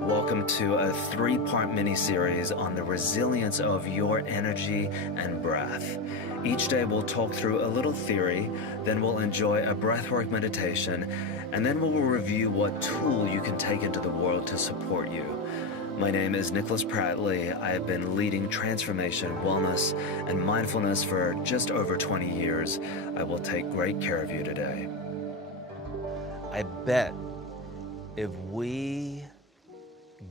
Welcome to a 3-part mini-series on the resilience of your energy and breath. Each day we'll talk through a little theory, then we'll enjoy a breathwork meditation, and then we'll review what tool you can take into the world to support you. My name is Nicholas Prattley. I have been leading transformation, wellness, and mindfulness for just over 20 years. I will take great care of you today. I bet if we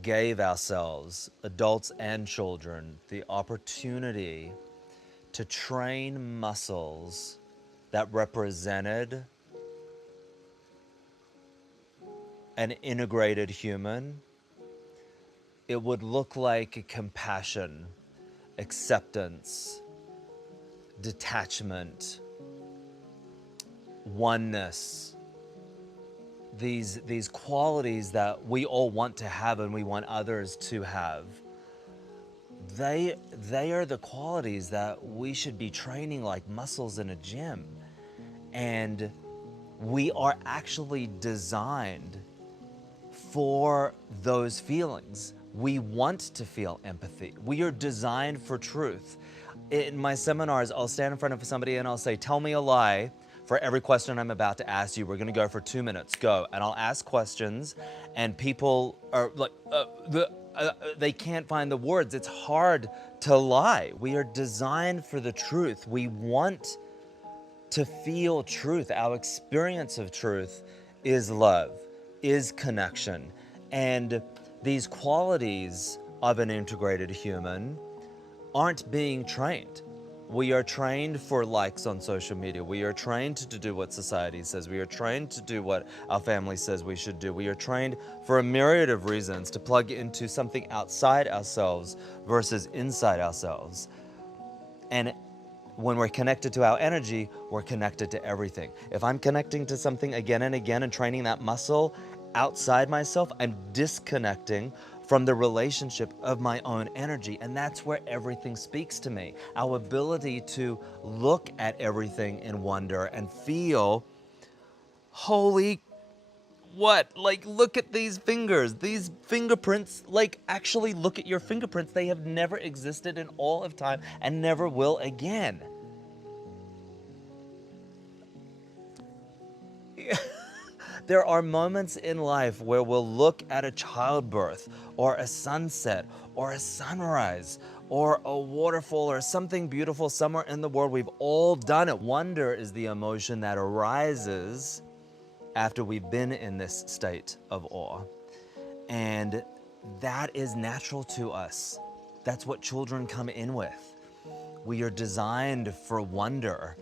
gave ourselves, adults and children, the opportunity to train muscles that represented an integrated human, it would look like compassion, acceptance, detachment, oneness. These qualities that we all want to have and we want others to have, they are the qualities that we should be training like muscles in a gym. And we are actually designed for those feelings. We want to feel empathy. We are designed for truth. In my seminars, I'll stand in front of somebody and I'll say, tell me a lie for every question I'm about to ask you. We're gonna go for 2 minutes, go. And I'll ask questions and people are like, they can't find the words. It's hard to lie. We are designed for the truth. We want to feel truth. Our experience of truth is love, is connection. And these qualities of an integrated human aren't being trained. We are trained for likes on social media. We are trained to do what society says. We are trained to do what our family says we should do. We are trained for a myriad of reasons to plug into something outside ourselves versus inside ourselves. And when we're connected to our energy, we're connected to everything. If I'm connecting to something again and again and training that muscle outside myself, I'm disconnecting from the relationship of my own energy. And that's where everything speaks to me. Our ability to look at everything in wonder and feel, holy what? Like, look at these fingers, these fingerprints. Like, actually look at your fingerprints. They have never existed in all of time and never will again. There are moments in life where we'll look at a childbirth or a sunset or a sunrise or a waterfall or something beautiful somewhere in the world. We've all done it. Wonder is the emotion that arises after we've been in this state of awe. And that is natural to us. That's what children come in with. We are designed for wonder.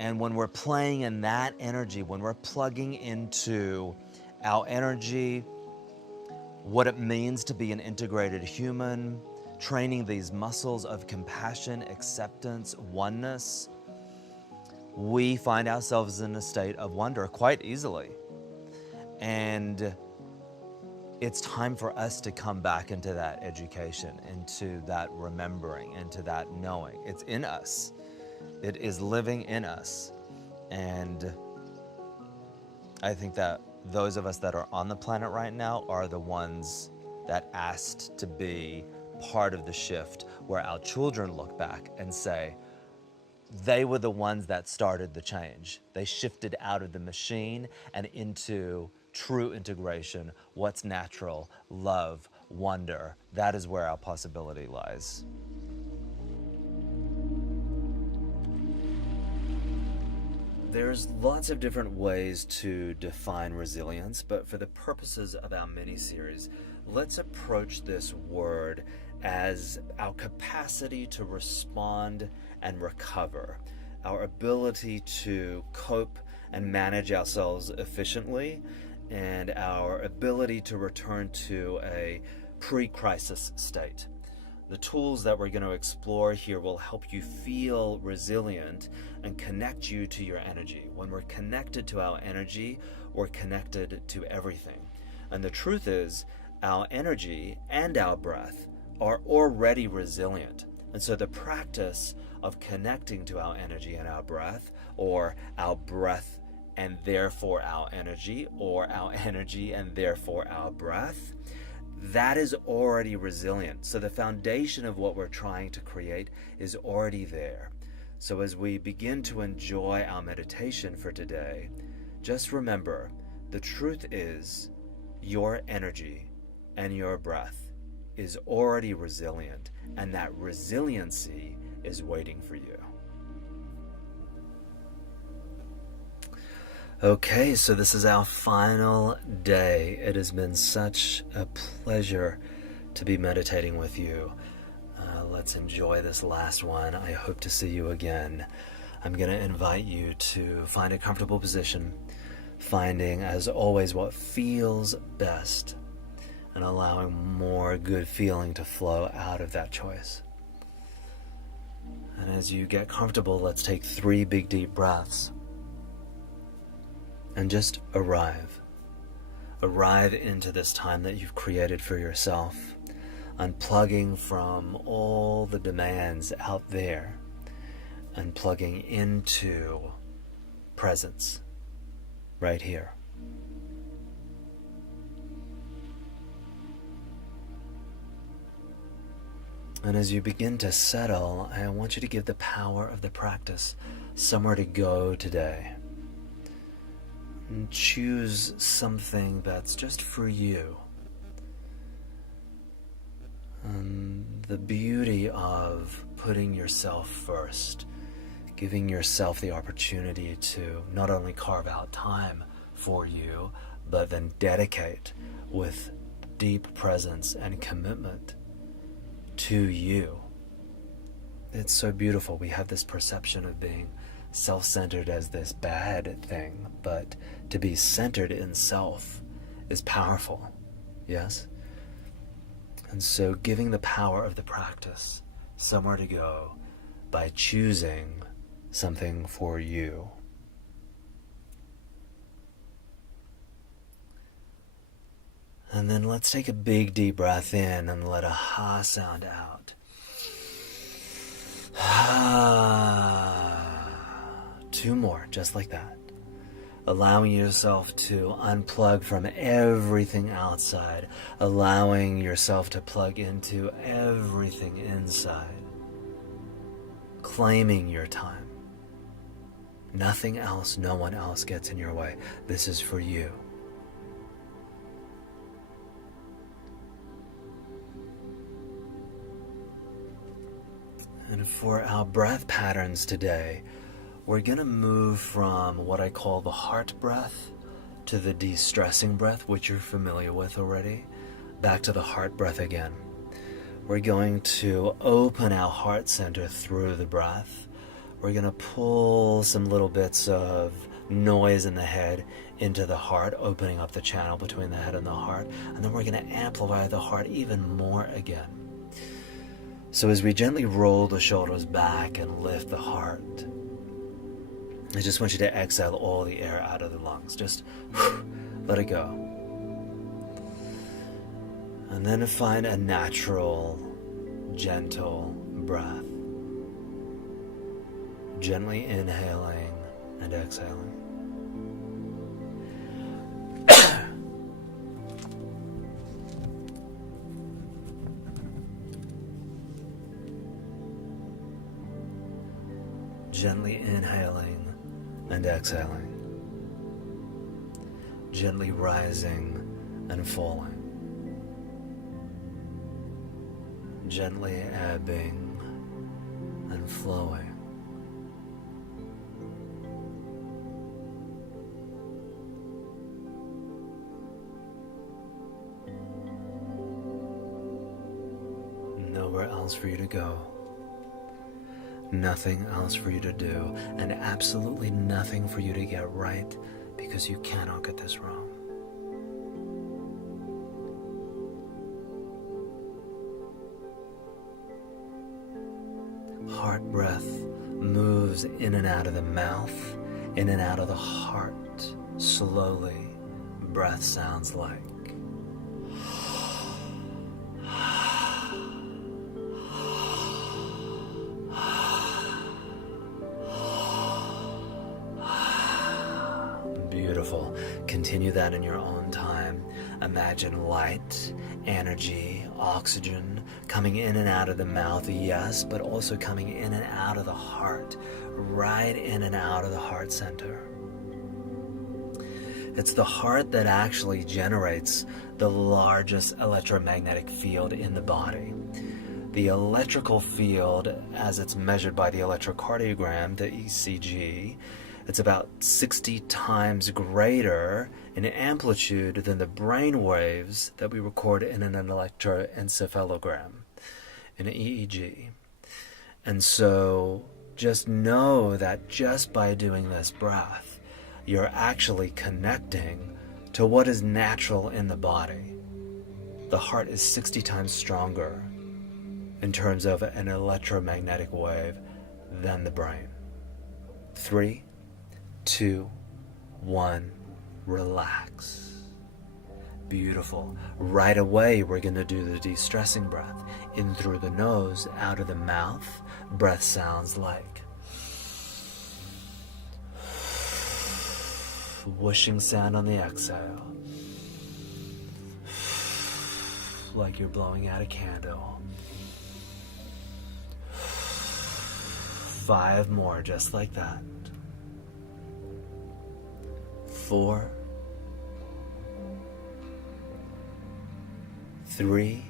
And when we're playing in that energy, when we're plugging into our energy, what it means to be an integrated human, training these muscles of compassion, acceptance, oneness, we find ourselves in a state of wonder quite easily. And it's time for us to come back into that education, into that remembering, into that knowing. It's in us. It is living in us. And I think that those of us that are on the planet right now are the ones that asked to be part of the shift, where our children look back and say, they were the ones that started the change. They shifted out of the machine and into true integration, what's natural, love, wonder. That is where our possibility lies. There's lots of different ways to define resilience, but for the purposes of our mini-series, let's approach this word as our capacity to respond and recover, our ability to cope and manage ourselves efficiently, and our ability to return to a pre-crisis state. The tools that we're going to explore here will help you feel resilient and connect you to your energy. When we're connected to our energy, we're connected to everything. And the truth is, our energy and our breath are already resilient. And so the practice of connecting to our energy and our breath, or our breath and therefore our energy, or our energy and therefore our breath, that is already resilient. So the foundation of what we're trying to create is already there. So as we begin to enjoy our meditation for today, just remember, the truth is your energy and your breath is already resilient, and that resiliency is waiting for you. Okay, so this is our final day. It has been such a pleasure to be meditating with you. Let's enjoy this last one. I hope to see you again. I'm going to invite you to find a comfortable position, finding, as always, what feels best, and allowing more good feeling to flow out of that choice. And as you get comfortable, let's take 3 big deep breaths and just arrive. Arrive into this time that you've created for yourself, unplugging from all the demands out there and plugging into presence right here. And as you begin to settle, I want you to give the power of the practice somewhere to go today. And choose something that's just for you. The beauty of putting yourself first, giving yourself the opportunity to not only carve out time for you, but then dedicate with deep presence and commitment to you. It's so beautiful. We have this perception of being self-centered as this bad thing, but to be centered in self is powerful. Yes? And so giving the power of the practice somewhere to go by choosing something for you. And then let's take a big deep breath in and let a ha sound out. 2 more, just like that. Allowing yourself to unplug from everything outside, allowing yourself to plug into everything inside, claiming your time. Nothing else, no one else gets in your way. This is for you. And for our breath patterns today, we're going to move from what I call the heart breath to the de-stressing breath, which you're familiar with already, back to the heart breath again. We're going to open our heart center through the breath. We're going to pull some little bits of noise in the head into the heart, opening up the channel between the head and the heart. And then we're going to amplify the heart even more again. So as we gently roll the shoulders back and lift the heart, I just want you to exhale all the air out of the lungs. Just let it go. And then find a natural, gentle breath. Gently inhaling and exhaling. Gently inhaling and exhaling. Gently rising and falling. Gently ebbing and flowing. Nowhere else for you to go. Nothing else for you to do, and absolutely nothing for you to get right, because you cannot get this wrong. Heart breath moves in and out of the mouth, in and out of the heart. Slowly, breath sounds like. Beautiful. Continue that in your own time. Imagine light, energy, oxygen coming in and out of the mouth, yes, but also coming in and out of the heart, right in and out of the heart center. It's the heart that actually generates the largest electromagnetic field in the body. The electrical field, as it's measured by the electrocardiogram, the ECG, it's about 60 times greater in amplitude than the brain waves that we record in an electroencephalogram, in an EEG. And so just know that just by doing this breath, you're actually connecting to what is natural in the body. The heart is 60 times stronger in terms of an electromagnetic wave than the brain. 3, 2, 1, relax. Beautiful. Right away, we're going to do the de-stressing breath. In through the nose, out of the mouth. Breath sounds like whooshing sound on the exhale. Like you're blowing out a candle. 5 more, just like that. 4, 3,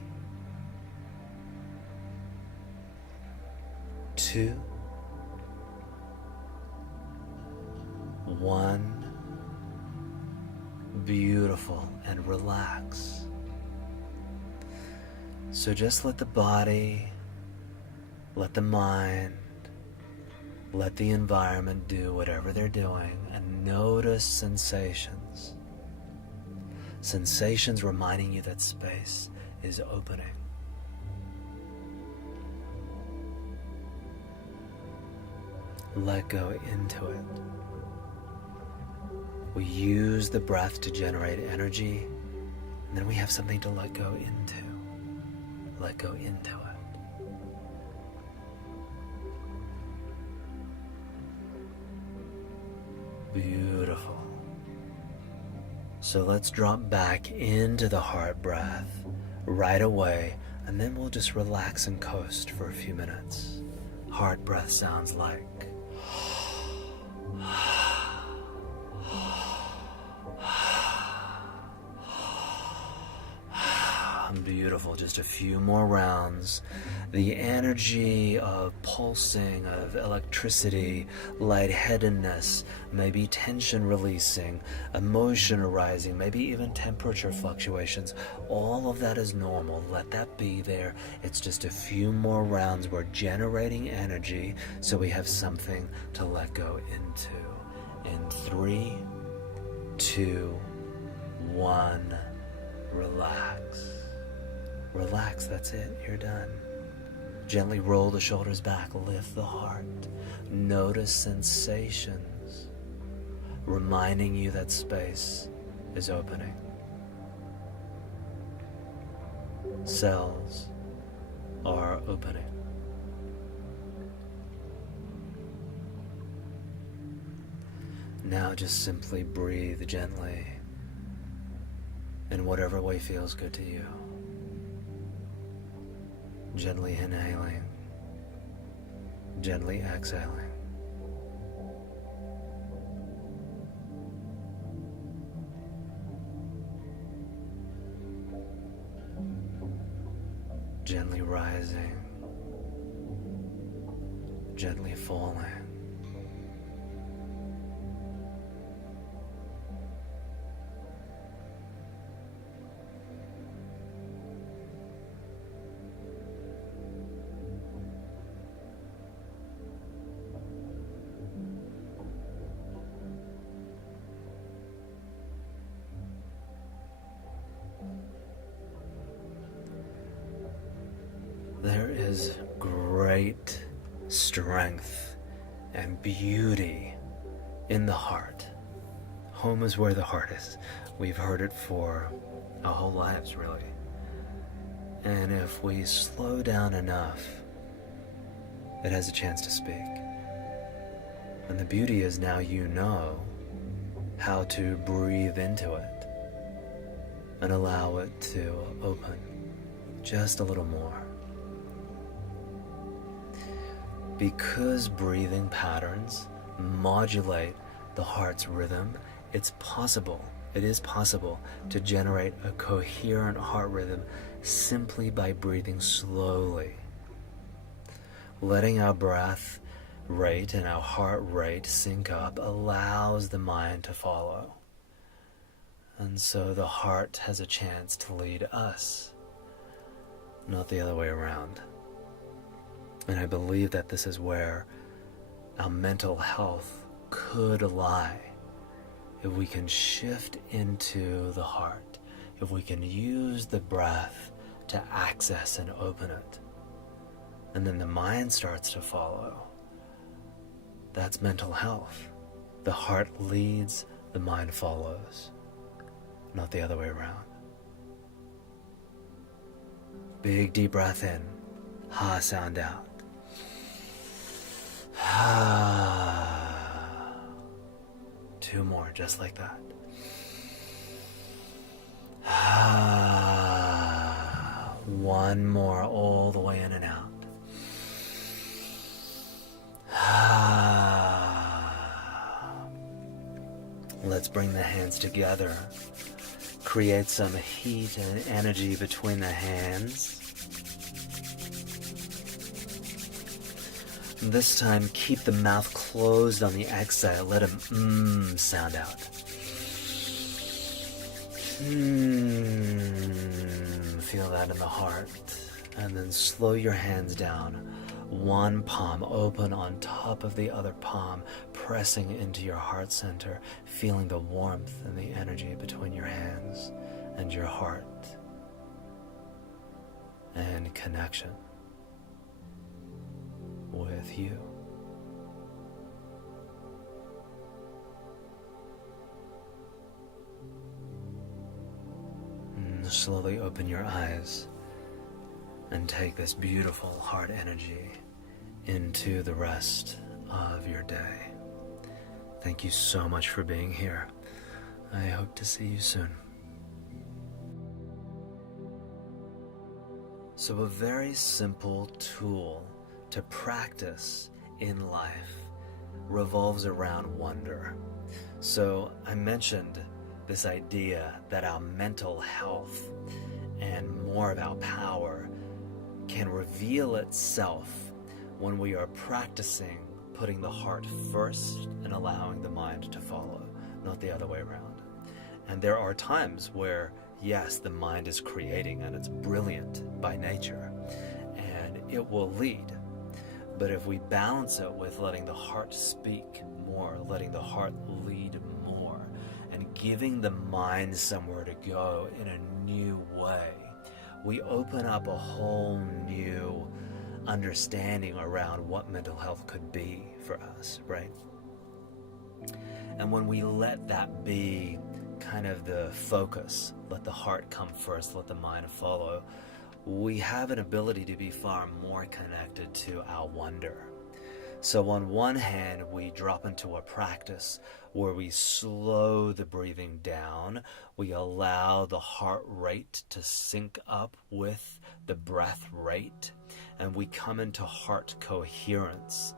2, 1. Beautiful, and relax. So just let the body, let the mind, let the environment do whatever they're doing, and notice sensations. Sensations reminding you that space is opening. Let go into it. We use the breath to generate energy, and then we have something to let go into. Let go into it. Beautiful. So let's drop back into the heart breath right away, and then we'll just relax and coast for a few minutes. Heart breath sounds like beautiful. Just a few more rounds. The energy of pulsing, of electricity, lightheadedness, maybe tension releasing, emotion arising, maybe even temperature fluctuations. All of that is normal. Let that be there. It's just a few more rounds. We're generating energy so we have something to let go into. In 3, 2, 1, relax. Relax, that's it, you're done. Gently roll the shoulders back, lift the heart. Notice sensations, reminding you that space is opening. Cells are opening. Now just simply breathe gently in whatever way feels good to you. Gently inhaling, gently exhaling. Gently rising, gently falling. There is great strength and beauty in the heart. Home is where the heart is. We've heard it for our whole lives, really. And if we slow down enough, it has a chance to speak. And the beauty is now you know how to breathe into it. and allow it to open just a little more. Because breathing patterns modulate the heart's rhythm, it is possible to generate a coherent heart rhythm simply by breathing slowly. Letting our breath rate and our heart rate sync up allows the mind to follow. And so the heart has a chance to lead us, not the other way around. And I believe that this is where our mental health could lie. If we can shift into the heart, if we can use the breath to access and open it, and then the mind starts to follow, that's mental health. The heart leads, the mind follows, not the other way around. Big deep breath in, ha sound out. Two more, just like that. One more, all the way in and out. Let's bring the hands together. Create some heat and energy between the hands. This time, keep the mouth closed on the exhale. Let a sound out. Feel that in the heart. And then slow your hands down. One palm open on top of the other palm, pressing into your heart center, feeling the warmth and the energy between your hands and your heart. And connection with you. And slowly open your eyes and take this beautiful heart energy into the rest of your day. Thank you so much for being here. I hope to see you soon. So a very simple tool to practice in life revolves around wonder. So I mentioned this idea that our mental health and more of our power can reveal itself when we are practicing putting the heart first and allowing the mind to follow, not the other way around. And there are times where, yes, the mind is creating and it's brilliant by nature and it will lead. But if we balance it with letting the heart speak more, letting the heart lead more, and giving the mind somewhere to go in a new way, we open up a whole new understanding around what mental health could be for us, right? And when we let that be kind of the focus, let the heart come first, let the mind follow, we have an ability to be far more connected to our wonder. So on one hand, we drop into a practice where we slow the breathing down, we allow the heart rate to sync up with the breath rate, and we come into heart coherence.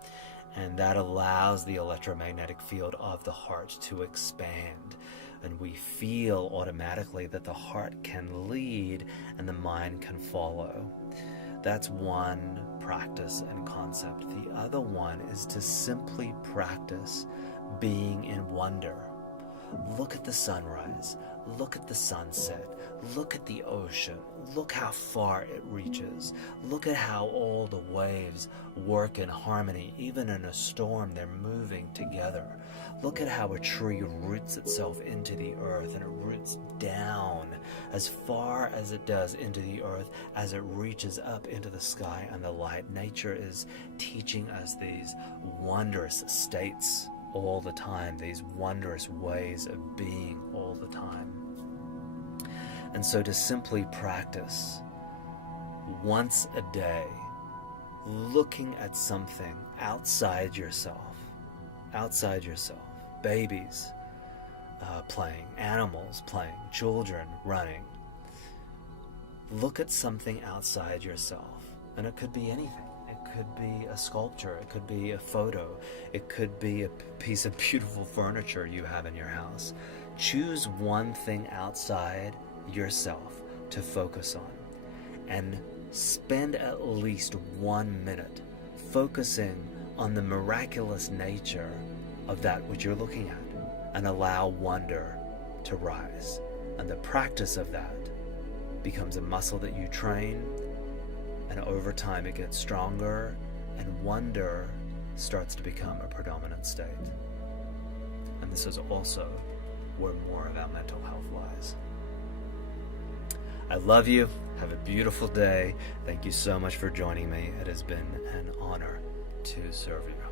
And that allows the electromagnetic field of the heart to expand. And we feel automatically that the heart can lead and the mind can follow. That's one practice and concept. The other one is to simply practice being in wonder. Look at the sunrise, look at the sunset, look at the ocean, look how far it reaches, look at how all the waves work in harmony. Even in a storm, they're moving together. Look at how a tree roots itself into the earth, and it roots down as far as it does into the earth as it reaches up into the sky and the light. Nature is teaching us these wondrous states all the time, these wondrous ways of being all the time. And so to simply practice once a day, looking at something outside yourself, babies playing, animals playing, children running, look at something outside yourself. And it could be anything. It could be a sculpture. It could be a photo. It could be a piece of beautiful furniture you have in your house. Choose one thing outside yourself to focus on, and spend at least 1 minute focusing on the miraculous nature of that which you're looking at, and allow wonder to rise. And the practice of that becomes a muscle that you train, and over time it gets stronger, and wonder starts to become a predominant state. And this is also where more of our mental health lies. I love you. Have a beautiful day. Thank you so much for joining me. It has been an honor to serve you.